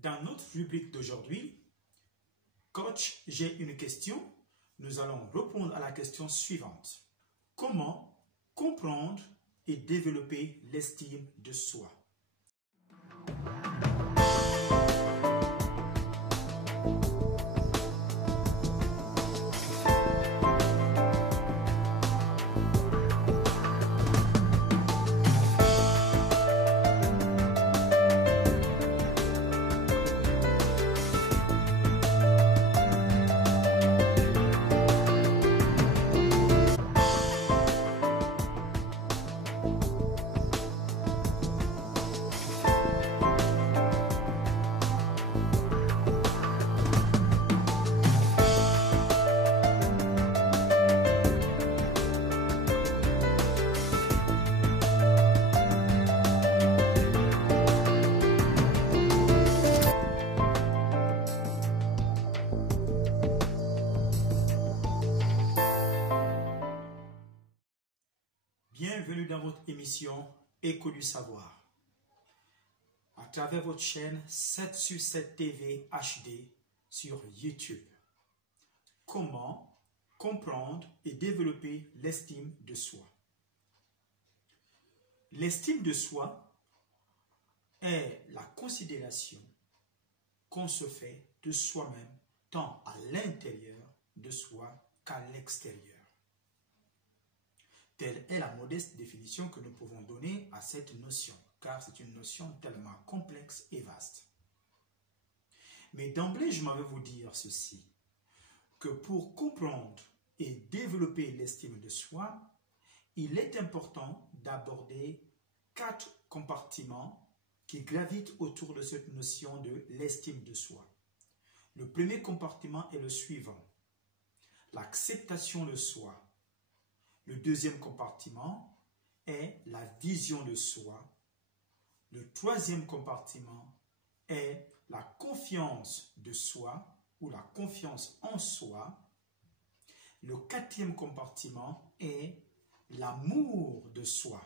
Dans notre rubrique d'aujourd'hui, Coach, j'ai une question. Nous allons répondre à la question suivante. Comment comprendre et développer l'estime de soi? Bienvenue dans votre émission Écho du savoir à travers votre chaîne 7 sur 7 TV HD sur YouTube. Comment comprendre et développer l'estime de soi? L'estime de soi est la considération qu'on se fait de soi-même tant à l'intérieur de soi qu'à l'extérieur. Telle est la modeste définition que nous pouvons donner à cette notion, car c'est une notion tellement complexe et vaste. Mais d'emblée, je m'en vais vous dire ceci, que pour comprendre et développer l'estime de soi, il est important d'aborder 4 compartiments qui gravitent autour de cette notion de l'estime de soi. Le premier compartiment est le suivant, l'acceptation de soi. Le deuxième compartiment est la vision de soi. Le troisième compartiment est la confiance de soi ou la confiance en soi. Le quatrième compartiment est l'amour de soi.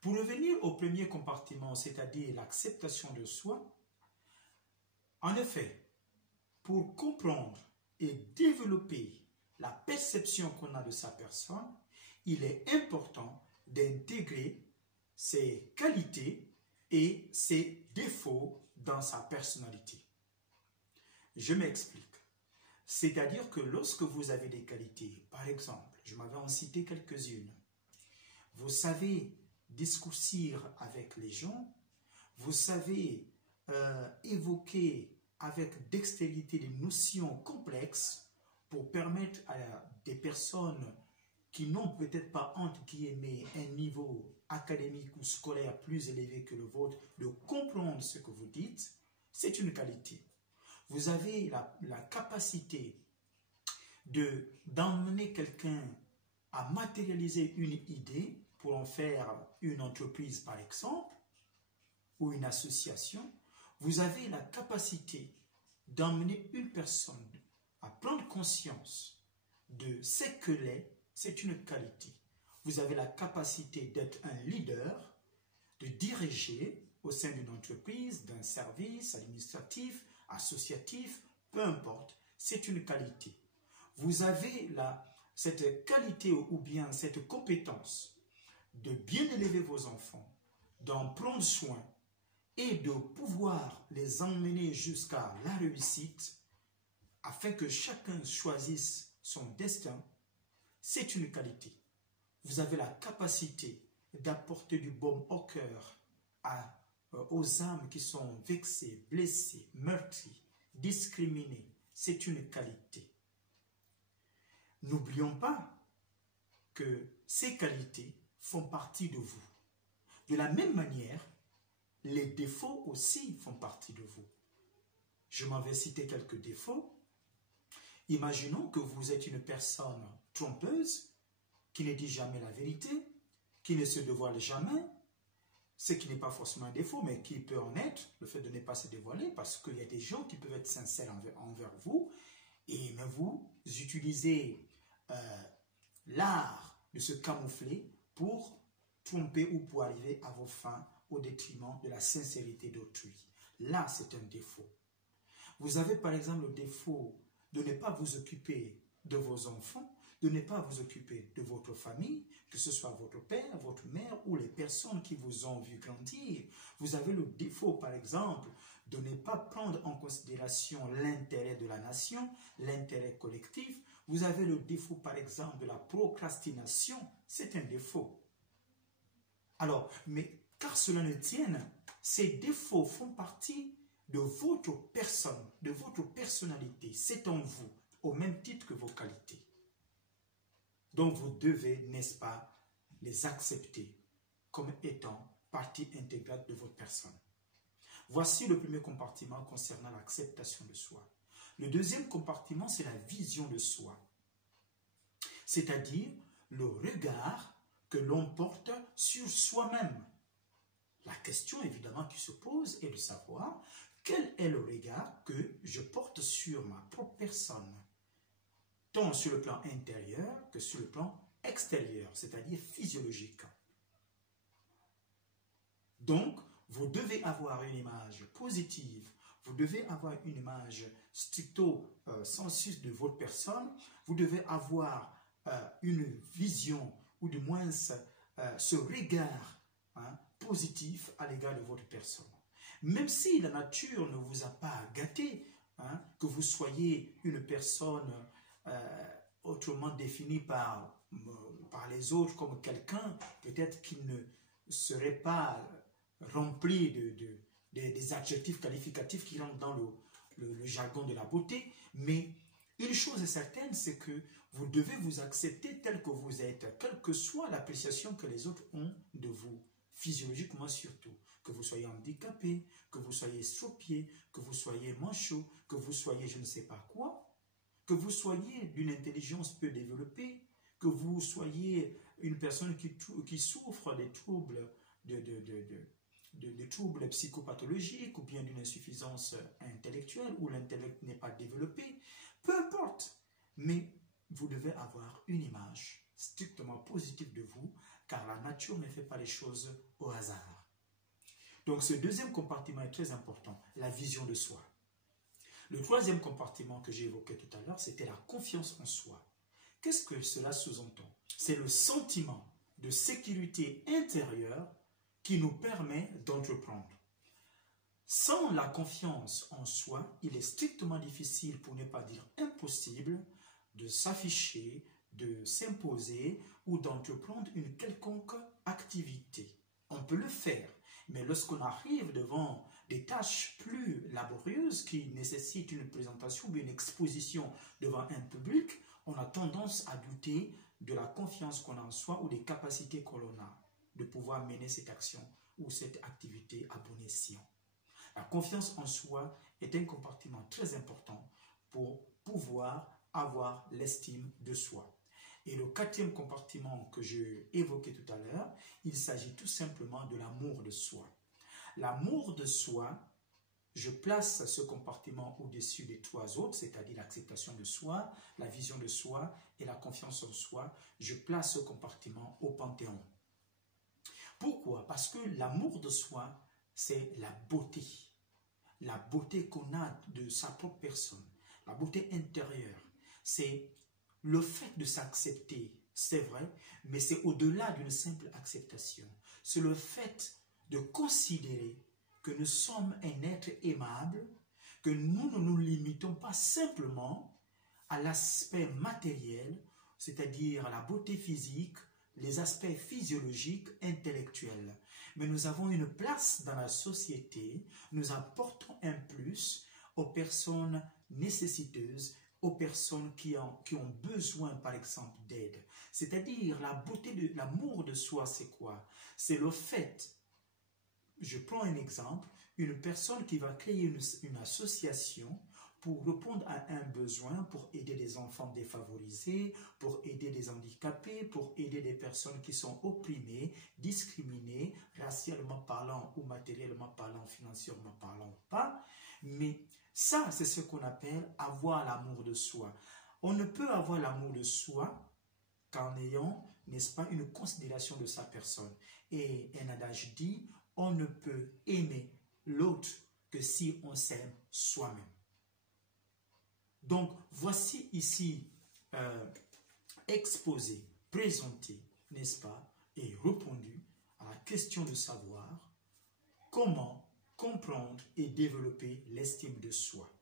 Pour revenir au premier compartiment, c'est-à-dire l'acceptation de soi, en effet, pour comprendre et développer la perception qu'on a de sa personne, il est important d'intégrer ses qualités et ses défauts dans sa personnalité. Je m'explique. C'est-à-dire que lorsque vous avez des qualités, par exemple, je m'avais en cité quelques-unes, vous savez discoursir avec les gens, vous savez évoquer avec dextérité des notions complexes, pour permettre à des personnes qui n'ont peut-être pas, entre guillemets, un niveau académique ou scolaire plus élevé que le vôtre, de comprendre ce que vous dites, c'est une qualité. Vous avez la capacité d'emmener quelqu'un à matérialiser une idée pour en faire une entreprise, par exemple, ou une association. Vous avez la capacité d'emmener une personne à prendre conscience de ce que l'est, c'est une qualité. Vous avez la capacité d'être un leader, de diriger au sein d'une entreprise, d'un service administratif, associatif, peu importe, c'est une qualité. Vous avez cette qualité ou bien cette compétence de bien élever vos enfants, d'en prendre soin et de pouvoir les emmener jusqu'à la réussite, afin que chacun choisisse son destin, c'est une qualité. Vous avez la capacité d'apporter du baume au cœur aux âmes qui sont vexées, blessées, meurtries, discriminées. C'est une qualité. N'oublions pas que ces qualités font partie de vous. De la même manière, les défauts aussi font partie de vous. Je m'en vais citer quelques défauts. Imaginons que vous êtes une personne trompeuse, qui ne dit jamais la vérité, qui ne se dévoile jamais, ce qui n'est pas forcément un défaut, mais qui peut en être, le fait de ne pas se dévoiler, parce qu'il y a des gens qui peuvent être sincères envers vous, et mais vous utilisez l'art de se camoufler pour tromper ou pour arriver à vos fins au détriment de la sincérité d'autrui. là c'est un défaut. Vous avez par exemple le défaut de ne pas vous occuper de vos enfants, de ne pas vous occuper de votre famille, que ce soit votre père, votre mère ou les personnes qui vous ont vu grandir. Vous avez le défaut, par exemple, de ne pas prendre en considération l'intérêt de la nation, l'intérêt collectif. Vous avez le défaut, par exemple, de la procrastination. C'est un défaut. Alors, mais car cela ne tienne, ces défauts font partie de votre personne, de votre personnalité. C'est en vous, au même titre que vos qualités. Donc vous devez, n'est-ce pas, les accepter comme étant partie intégrante de votre personne. Voici le premier compartiment concernant l'acceptation de soi. Le deuxième compartiment, c'est la vision de soi. C'est-à-dire le regard que l'on porte sur soi-même. La question évidemment qui se pose est de savoir quel est le regard que je porte sur ma propre personne, tant sur le plan intérieur que sur le plan extérieur, c'est-à-dire physiologique. Donc, vous devez avoir une image positive, vous devez avoir une image stricto sensu de votre personne, vous devez avoir une vision, ou du moins ce regard positif à l'égard de votre personne. Même si la nature ne vous a pas gâté, que vous soyez une personne autrement définie par les autres comme quelqu'un peut-être qui ne serait pas rempli des adjectifs qualificatifs qui rentrent dans le jargon de la beauté, mais une chose est certaine, c'est que vous devez vous accepter tel que vous êtes, quelle que soit l'appréciation que les autres ont de vous, physiologiquement surtout, que vous soyez handicapé, que vous soyez estropié, que vous soyez manchot, que vous soyez je ne sais pas quoi, que vous soyez d'une intelligence peu développée, que vous soyez une personne qui souffre des troubles des troubles psychopathologiques ou bien d'une insuffisance intellectuelle où l'intellect n'est pas développé, peu importe, mais vous devez avoir une image strictement positive de vous, car la nature ne fait pas les choses au hasard. Donc ce deuxième compartiment est très important, la vision de soi. Le troisième compartiment que j'ai évoqué tout à l'heure, c'était la confiance en soi. Qu'est-ce que cela sous-entend? C'est le sentiment de sécurité intérieure qui nous permet d'entreprendre. Sans la confiance en soi, il est strictement difficile, pour ne pas dire impossible, de s'afficher, de s'imposer ou d'entreprendre une quelconque activité. On peut le faire, mais lorsqu'on arrive devant des tâches plus laborieuses qui nécessitent une présentation ou une exposition devant un public, on a tendance à douter de la confiance qu'on a en soi ou des capacités que l'on a de pouvoir mener cette action ou cette activité à bon escient. La confiance en soi est un compartiment très important pour pouvoir avoir l'estime de soi. Et le quatrième compartiment que j'ai évoqué tout à l'heure, il s'agit tout simplement de l'amour de soi. L'amour de soi, je place ce compartiment au-dessus des trois autres, c'est-à-dire l'acceptation de soi, la vision de soi et la confiance en soi. Je place ce compartiment au panthéon. Pourquoi? Parce que l'amour de soi, c'est la beauté qu'on a de sa propre personne, la beauté intérieure. C'est le fait de s'accepter, c'est vrai, mais c'est au-delà d'une simple acceptation. C'est le fait de considérer que nous sommes un être aimable, que nous ne nous limitons pas simplement à l'aspect matériel, c'est-à-dire à la beauté physique, les aspects physiologiques, intellectuels. Mais nous avons une place dans la société, nous apportons un plus aux personnes nécessiteuses, aux personnes qui ont besoin, par exemple, d'aide. C'est-à-dire, la beauté de l'amour de soi, c'est quoi? C'est le fait, je prends un exemple, une personne qui va créer une association pour répondre à un besoin, pour aider des enfants défavorisés, pour aider des handicapés, pour aider des personnes qui sont opprimées, discriminées, racialement parlant ou matériellement parlant, financièrement parlant ou pas. Mais ça, c'est ce qu'on appelle avoir l'amour de soi. On ne peut avoir l'amour de soi qu'en ayant, n'est-ce pas, une considération de sa personne. Et un adage dit, on ne peut aimer l'autre que si on s'aime soi-même. Donc, voici ici exposé, présenté, n'est-ce pas, et répondu à la question de savoir comment comprendre et développer l'estime de soi.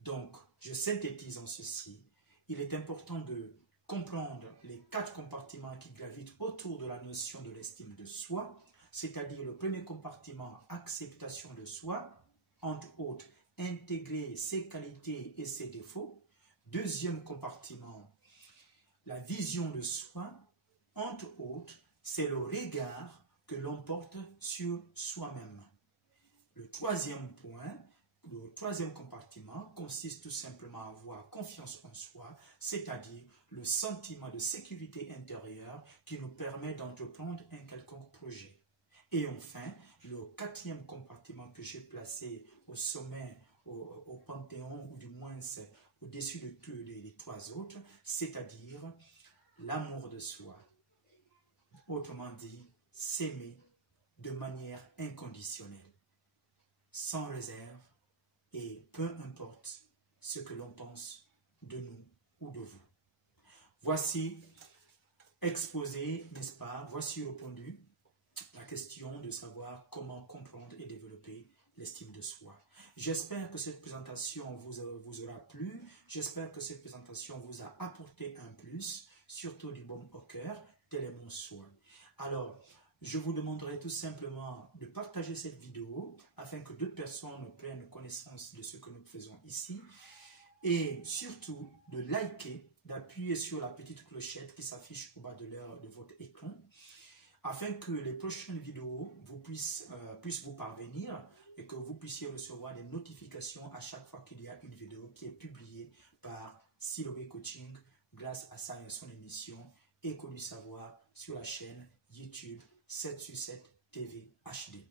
Donc, je synthétise en ceci. Il est important de comprendre les 4 compartiments qui gravitent autour de la notion de l'estime de soi, c'est-à-dire le premier compartiment, acceptation de soi, entre autres, intégrer ses qualités et ses défauts. Deuxième compartiment, la vision de soi, entre autres, c'est le regard que l'on porte sur soi-même. Le troisième point, le troisième compartiment consiste tout simplement à avoir confiance en soi, c'est-à-dire le sentiment de sécurité intérieure qui nous permet d'entreprendre un quelconque projet. Et enfin, le 4e compartiment que j'ai placé au sommet, au panthéon, ou du moins au-dessus de tous les 3 autres, c'est-à-dire l'amour de soi. Autrement dit, s'aimer de manière inconditionnelle, sans réserve, et peu importe ce que l'on pense de nous ou de vous. Voici exposé, n'est-ce pas? Voici répondu la question de savoir comment comprendre et développer l'estime de soi. J'espère que cette présentation vous aura plu. J'espère que cette présentation vous a apporté un plus, surtout du baume au cœur. Tel est mon souhait. Alors, je vous demanderai tout simplement de partager cette vidéo afin que d'autres personnes prennent connaissance de ce que nous faisons ici. Et surtout, de liker, d'appuyer sur la petite clochette qui s'affiche au bas de votre écran, afin que les prochaines vidéos puissent vous parvenir et que vous puissiez recevoir des notifications à chaque fois qu'il y a une vidéo qui est publiée par Siloé Coaching grâce à son émission Écho du savoir sur la chaîne YouTube 7/7 TV HD.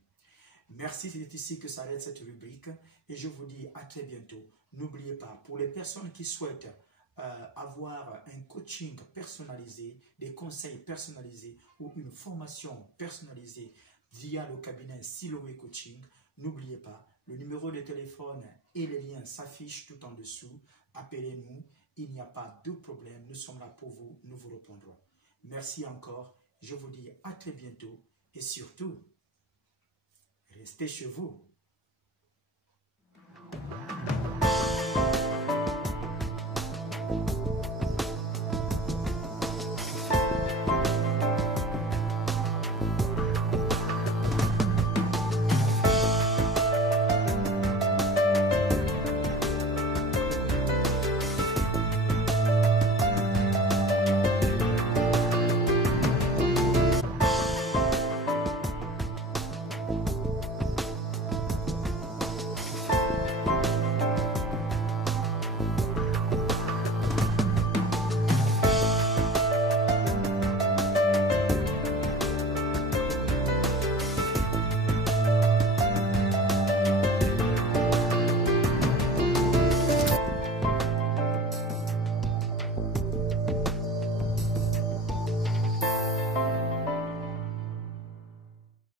Merci, c'est ici que s'arrête cette rubrique et je vous dis à très bientôt. N'oubliez pas, pour les personnes qui souhaitent avoir un coaching personnalisé, des conseils personnalisés ou une formation personnalisée via le cabinet Siloé Coaching, n'oubliez pas, le numéro de téléphone et les liens s'affichent tout en dessous. Appelez-nous, il n'y a pas de problème, nous sommes là pour vous, nous vous répondrons. Merci encore, je vous dis à très bientôt et surtout, restez chez vous.